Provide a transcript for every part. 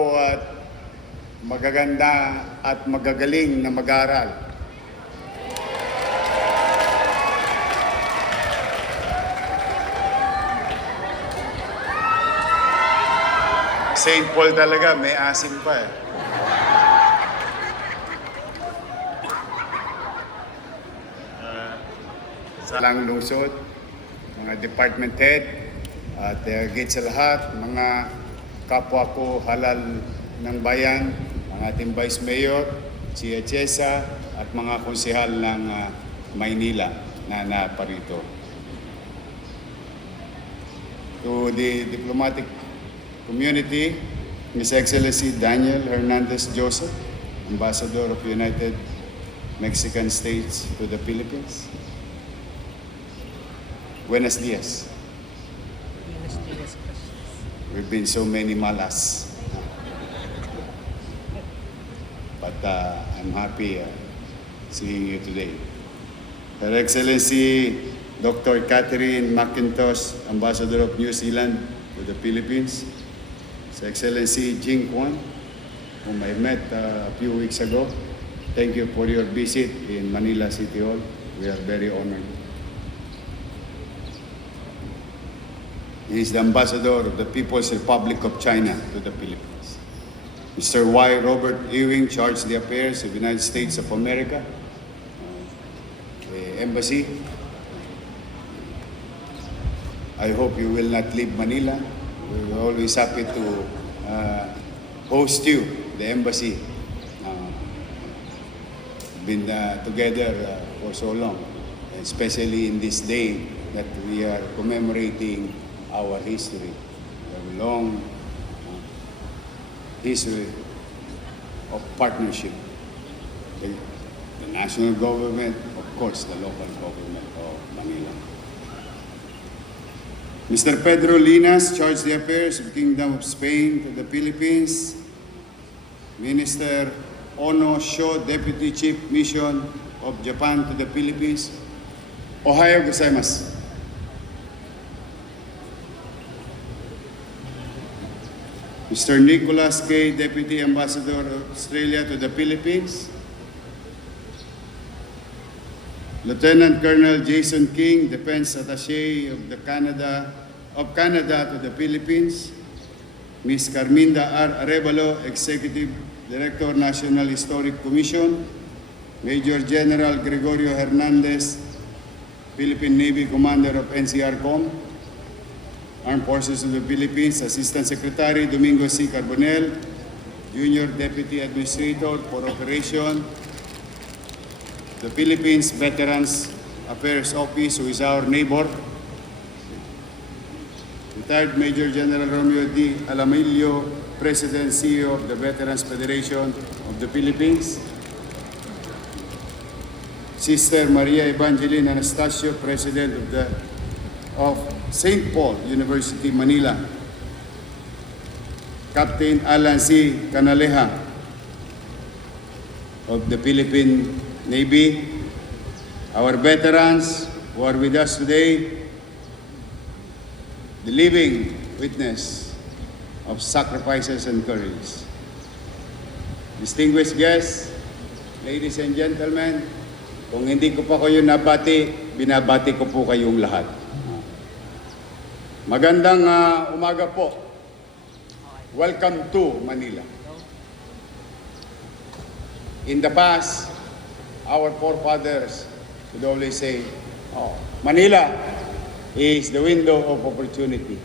At magaganda at magagaling na mag-aral. St. Paul talaga, may asim pa eh. Sa lang lungsod, mga department head, at higit sa lahat, mga kapwa ko halal ng bayan, ang ating Vice Mayor, Chia Chesa, at mga konsehal ng Maynila na naparito. To the diplomatic community, His Excellency Daniel Hernandez Joseph, Ambassador of United Mexican States to the Philippines. Buenos dias. We've been so many malas. But I'm happy seeing you today. Her Excellency Dr. Catherine McIntosh, Ambassador of New Zealand to the Philippines. His Excellency Jing Kwan, whom I met a few weeks ago. Thank you for your visit in Manila City Hall. We are very honored. He is the Ambassador of the People's Republic of China to the Philippines. Mr. Y. Robert Ewing charged the affairs of the United States of America, the embassy. I hope you will not leave Manila. We're always happy to host you, the embassy. Been together for so long, especially in this day that we are commemorating our history. We have a long history of partnership. The national government, of course, the local government of Manila. Mr. Pedro Linas charged the affairs of the Kingdom of Spain to the Philippines. Minister Ono Sho, Deputy Chief Mission of Japan to the Philippines. Ohayo gozaimasu. Mr. Nicholas K., Deputy Ambassador of Australia to the Philippines. Lieutenant Colonel Jason King, Defense Attaché of Canada to the Philippines. Ms. Carminda R. Arevalo, Executive Director, National Historic Commission. Major General Gregorio Hernandez, Philippine Navy Commander of NCRCOM. Armed Forces of the Philippines, Assistant Secretary Domingo C. Carbonell, Junior Deputy Administrator for Operation, the Philippines Veterans Affairs Office, who is our neighbor, retired Major General Romeo D. Alamilio, President CEO of the Veterans Federation of the Philippines, Sister Maria Evangeline Anastasio, President of St. Paul University, Manila. Captain Alan C. Canaleja of the Philippine Navy. Our veterans who are with us today, the living witness of sacrifices and courage. Distinguished guests, ladies and gentlemen, kung hindi ko pa kayo nabati, binabati ko po kayong lahat. Magandang umaga po. Welcome to Manila. In the past, our forefathers would always say, Manila is the window of opportunity.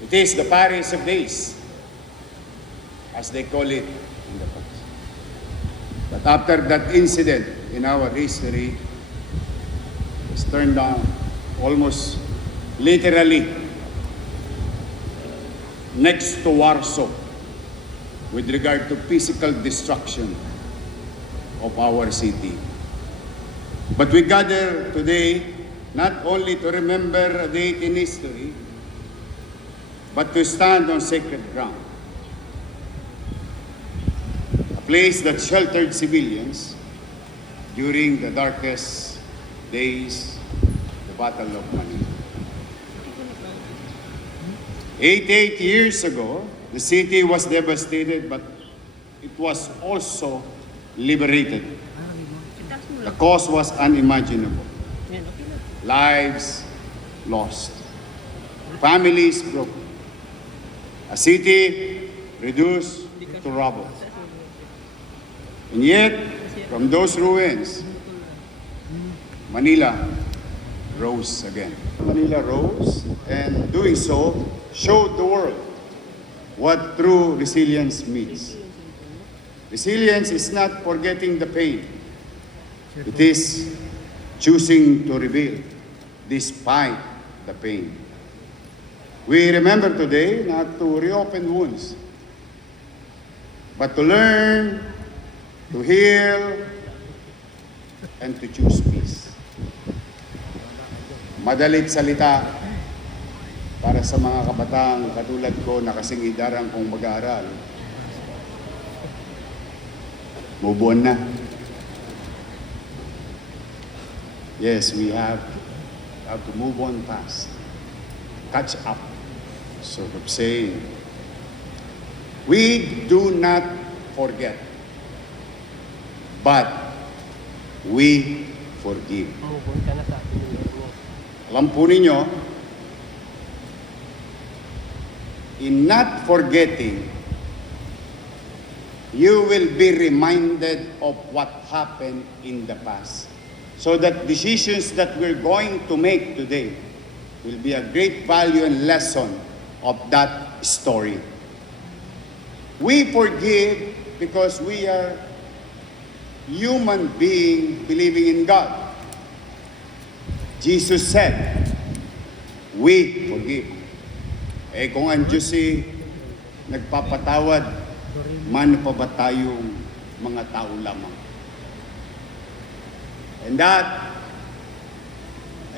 It is the Paris of days, as they call it in the past. But after that incident in our history, it's turned down almost literally next to Warsaw with regard to physical destruction of our city. But we gather today not only to remember a date in history, but to stand on sacred ground. A place that sheltered civilians during the darkest days, the Battle of Manila. 88 years ago, The city was devastated, but it was also liberated. The cost was unimaginable. Lives lost. Families broken. A city reduced to rubble. And yet, from those ruins, Manila rose again. Manila rose, and doing so showed the world what true resilience means. Resilience is not forgetting the pain. It is choosing to rebuild despite the pain. We remember today not to reopen wounds, but to learn, to heal, and to choose peace. Madalit salita para sa mga kabataan katulad ko na kasing idarang kong mag-aaral. Move on na. Yes, we have to move on fast. Catch up, sort of saying. We do not forget, but we forgive. Alam po ninyo, in not forgetting, you will be reminded of what happened in the past. So that decisions that we're going to make today will be a great value and lesson of that story. We forgive because we are human being believing in God. Jesus said, we forgive. Eh kung ang Diyos nagpapatawad, man pa ba tayong mga tao lamang? And that,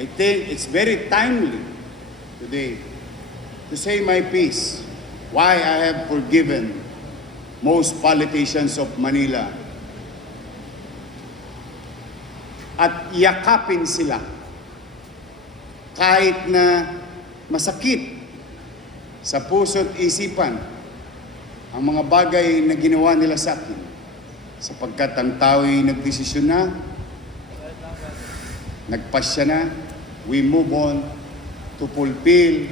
I think it's very timely today to say my piece, why I have forgiven most politicians of Manila. At yakapin sila kahit na masakit sa puso't isipan ang mga bagay na ginawa nila sa akin, sapagkat ang tao'y nagdesisyon na, nagpasya na, we move on to fulfill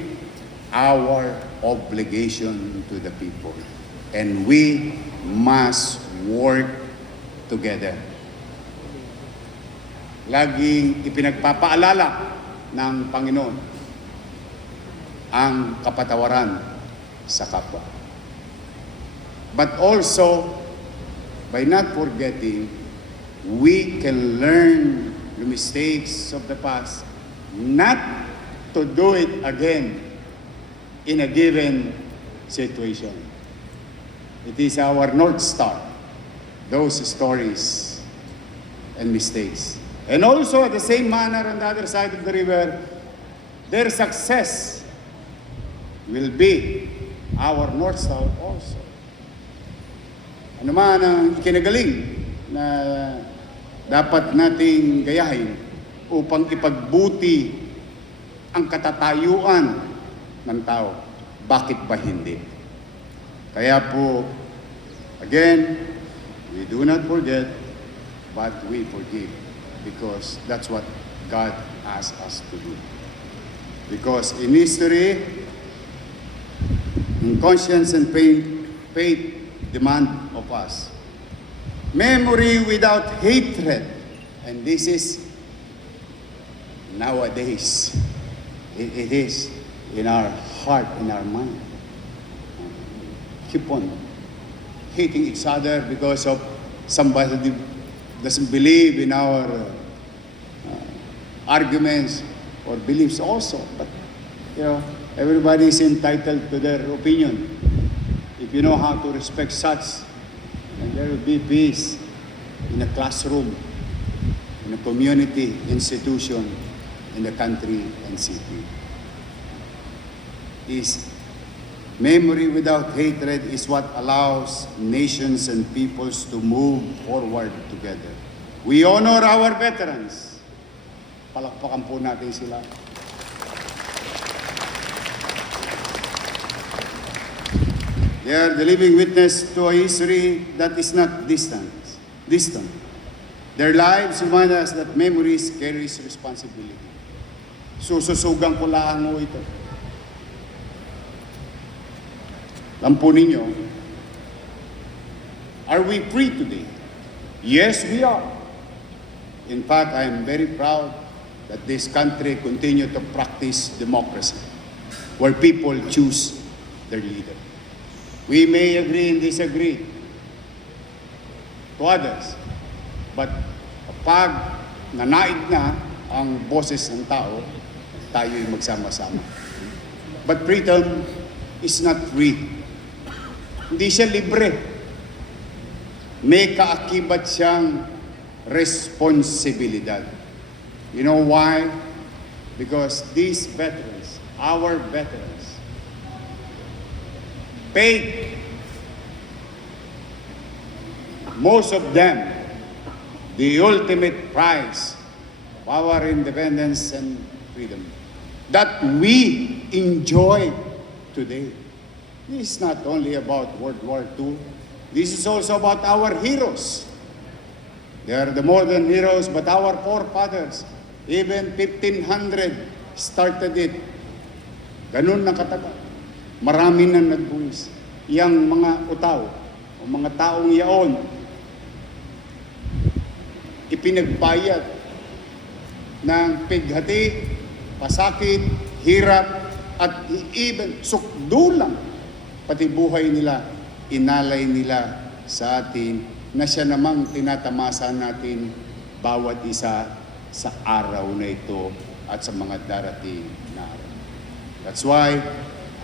our obligation to the people. And we must work together. Laging ipinagpapaalala ng Panginoon ang kapatawaran sa kapwa. But also, by not forgetting, we can learn the mistakes of the past, not to do it again in a given situation. It is our North Star, those stories and mistakes. And also, at the same manner, on the other side of the river, their success will be our North Star also. Ano man ang ikinagaling na dapat nating gayahin upang ipagbuti ang katatayuan ng tao. Bakit ba hindi? Kaya po, again, we do not forget, but we forgive. Because that's what God asks us to do. Because in history, in conscience and faith demand of us. Memory without hatred. And this is nowadays. It is in our heart, in our mind. Keep on hating each other because of somebody doesn't believe in our arguments or beliefs also. But, everybody is entitled to their opinion. If you know how to respect such, then there will be peace in a classroom, in a community, institution, in the country and city. Memory without hatred is what allows nations and peoples to move forward together. We honor our veterans. Palakpakan po natin sila. They are the living witness to a history that is not distant. Their lives remind us that memories carries responsibility. Sususugan ko lang mo ito. Lampunin ninyo, are we free today? Yes, we are. In fact, I am very proud that this country continue to practice democracy, where people choose their leader. We may agree and disagree to others, but kapag nanaig na ang boses ng tao, tayo'y magsama-sama. But freedom is not free. Hindi siya libre. May kaakibat siyang responsibilidad. You know why? Because these veterans, our veterans, paid, most of them, the ultimate price of our independence and freedom that we enjoy today. This is not only about World War II. This is also about our heroes. They are the modern heroes, but our forefathers, even 1500, started it. Ganun na katagal. Marami na nagbuwis. Yang mga utaw, o mga taong yaon, ipinagbayad ng pighati, pasakit, hirap, at even sukdulang pati buhay nila, inalay nila sa atin na siya namang tinatamasa natin bawat isa sa araw na ito at sa mga darating na araw. That's why,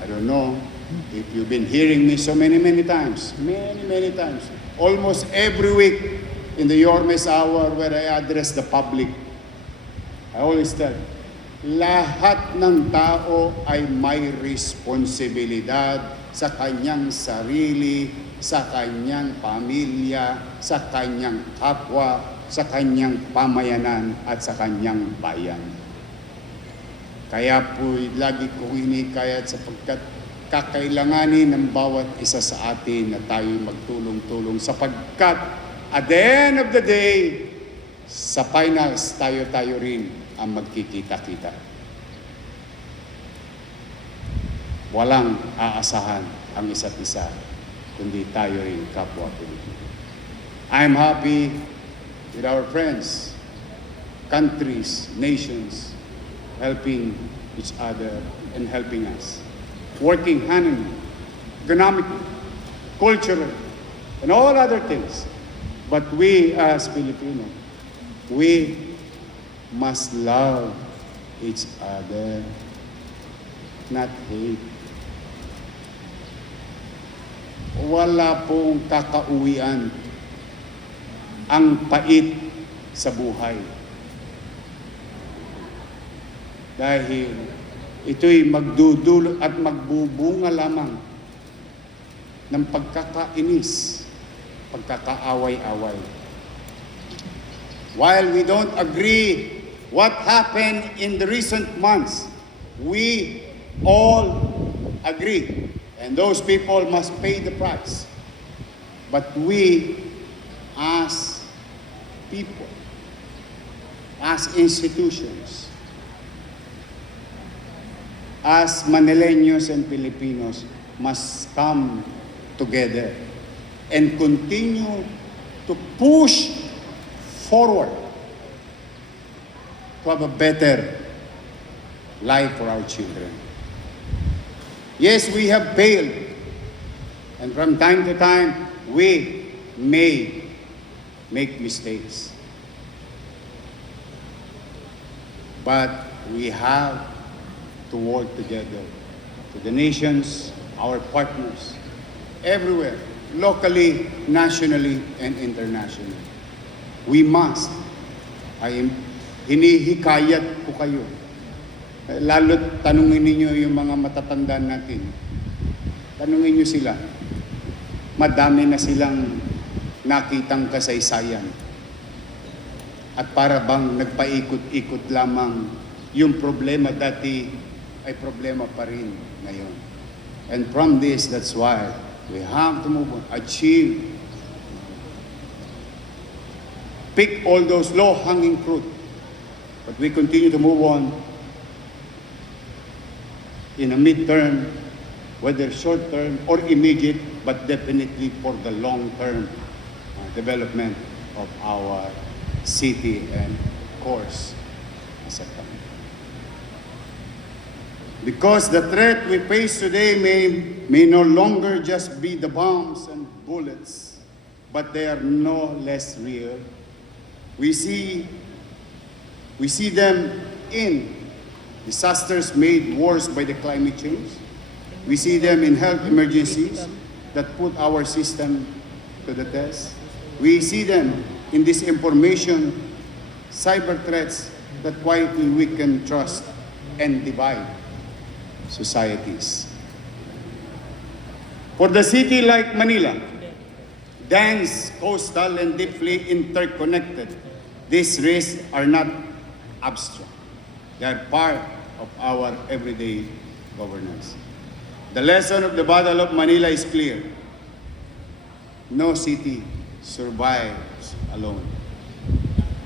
I don't know if you've been hearing me so many times, almost every week in the Yormes Hour where I address the public, I always tell, lahat ng tao ay may responsibilidad sa kanyang sarili, sa kanyang pamilya, sa kanyang kapwa, sa kanyang pamayanan at sa kanyang bayan. Kaya po lagi kong hinikayat sapagkat kakailanganin ng bawat isa sa atin na tayo magtulong-tulong sapagkat at the end of the day, sa finals tayo rin ang magkikita-kita. Walang aasahan ang isa't isa, kundi tayo rin kapwa Pilipino. I'm happy with our friends, countries, nations, helping each other and helping us. Working hand in hand, economically, culturally, and all other things. But we as Filipinos, we must love each other, not hate. Wala pong kakauwian ang pait sa buhay. Dahil ito'y magdudulot at magbubunga lamang ng pagkakainis, pagkakaaway-away. While we don't agree what happened in the recent months, we all agree. And those people must pay the price. But we, as people, as institutions, as Manileños and Filipinos, must come together and continue to push forward to have a better life for our children. Yes, we have failed. And from time to time, we may make mistakes. But we have to work together to the nations, our partners, everywhere, locally, nationally, and internationally. We must. Hinihikayat ko kayo. Lalo't tanungin ninyo yung mga matatanda natin. Tanungin nyo sila. Madami na silang nakitang kasaysayan. At para bang nagpaikot-ikot lamang yung problema dati ay problema pa rin ngayon. And from this, that's why We have to move on, achieve, pick all those low-hanging fruit. But we continue to move on in a midterm, whether short-term or immediate, but definitely for the long-term development of our city and course as a country. Because the threat we face today may no longer just be the bombs and bullets, but they are no less real. We see them in disasters made worse by the climate change. We see them in health emergencies that put our system to the test. We see them in disinformation, cyber threats that quietly weaken trust and divide societies. For the city like Manila, dense, coastal, and deeply interconnected, these risks are not abstract. They are part of our everyday governance. The lesson of the Battle of Manila is clear. No city survives alone.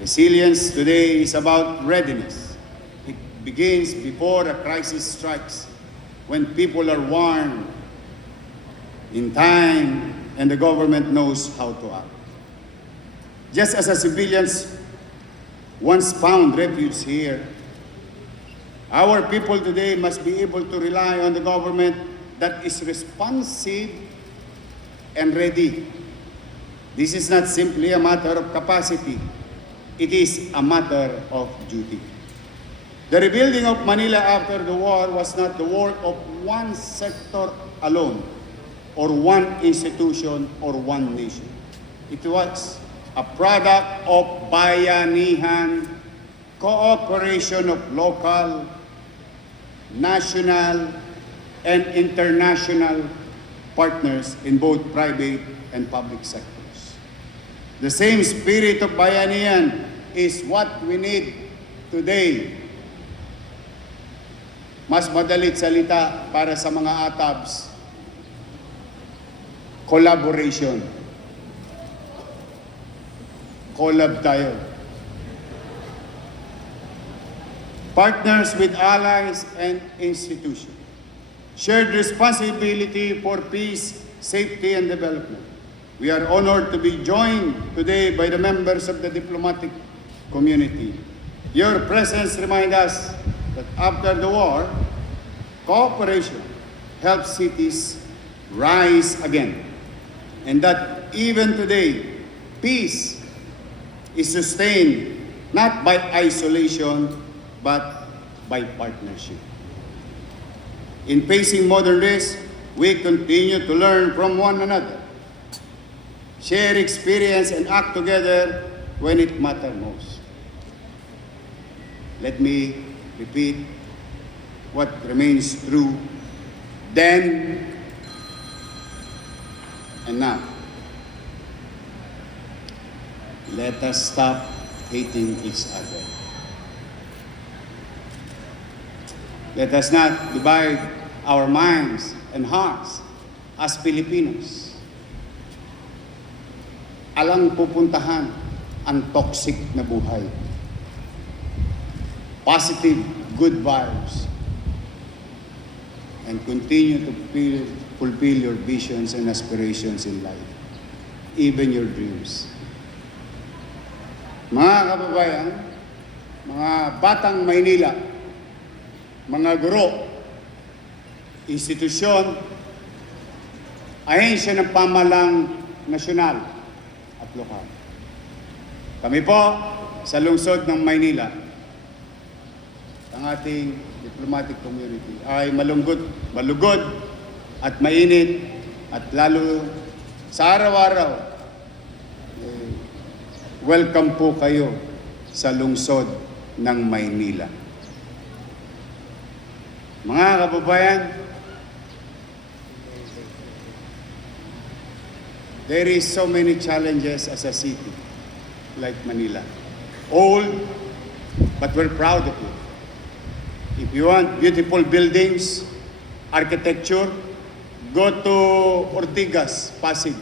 Resilience today is about readiness. It begins before a crisis strikes, when people are warned in time and the government knows how to act. Just as civilians once found refuge here, our people today must be able to rely on the government that is responsive and ready. This is not simply a matter of capacity. It is a matter of duty. The rebuilding of Manila after the war was not the work of one sector alone, or one institution, or one nation. It was a product of bayanihan, cooperation of local, national, and international partners in both private and public sectors. The same spirit of bayanihan is what we need today. Mas madalit salita para sa mga ATABs, collaboration. Collab tayo. Partners with allies and institutions. Shared responsibility for peace, safety, and development. We are honored to be joined today by the members of the diplomatic community. Your presence reminds us that after the war, cooperation helps cities rise again. And that even today, peace is sustained not by isolation, but by partnership. In facing modern risks, we continue to learn from one another, share experience, and act together when it matters most. Let me repeat what remains true then and now. Let us stop hating each other. Let us not divide our minds and hearts as Filipinos. Alang pupuntahan ang toxic na buhay. Positive, good vibes. And continue to fulfill your visions and aspirations in life. Even your dreams. Mga kababayan, mga batang Maynila, mga guro, institusyon, ahensya ng pamahalang nasyonal at lokal. Kami po sa lungsod ng Maynila, ang ating diplomatic community ay malugod at mainit at lalo sa araw-araw. Welcome po kayo sa lungsod ng Maynila. Mga kababayan, there is so many challenges as a city like Manila. Old, but we're proud of it. If you want beautiful buildings, architecture, Go to Ortigas, Pasig.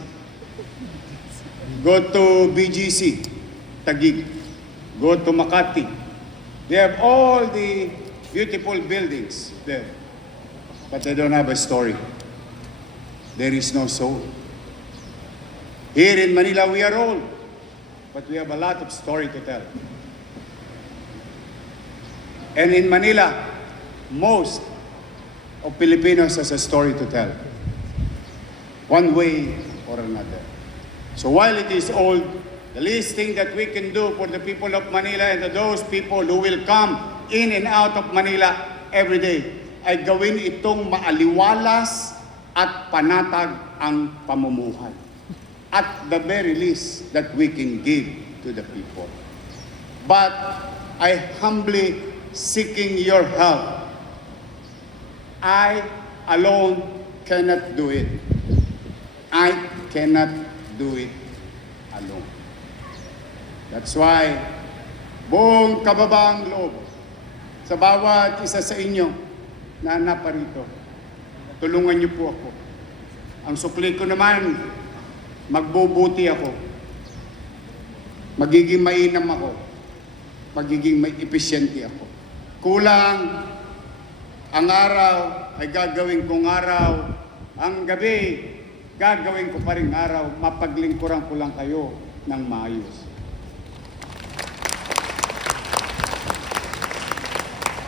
Go to BGC, Taguig. Go to Makati. They have all the beautiful buildings there. But they don't have a story. There is no soul. Here in Manila, we are old, but we have a lot of story to tell. And in Manila, most of Filipinos has a story to tell, one way or another. So while it is old, the least thing that we can do for the people of Manila and those people who will come in and out of Manila every day ay gawin itong maaliwalas at panatag ang pamumuhay. At the very least that we can give to the people. But I humbly seeking your help. I alone cannot do it. I cannot do it alone. That's why, buong kababaang loob sa bawat isa sa inyo na naparito, tulungan niyo po ako. Ang sukli ko naman, magbubuti ako. Magiging mainam ako. Magiging may epesyente ako. Kulang ang araw ay gagawin kong araw. Ang gabi, gagawin ko pa rin araw. Mapaglingkuran ko lang kayo ng maayos.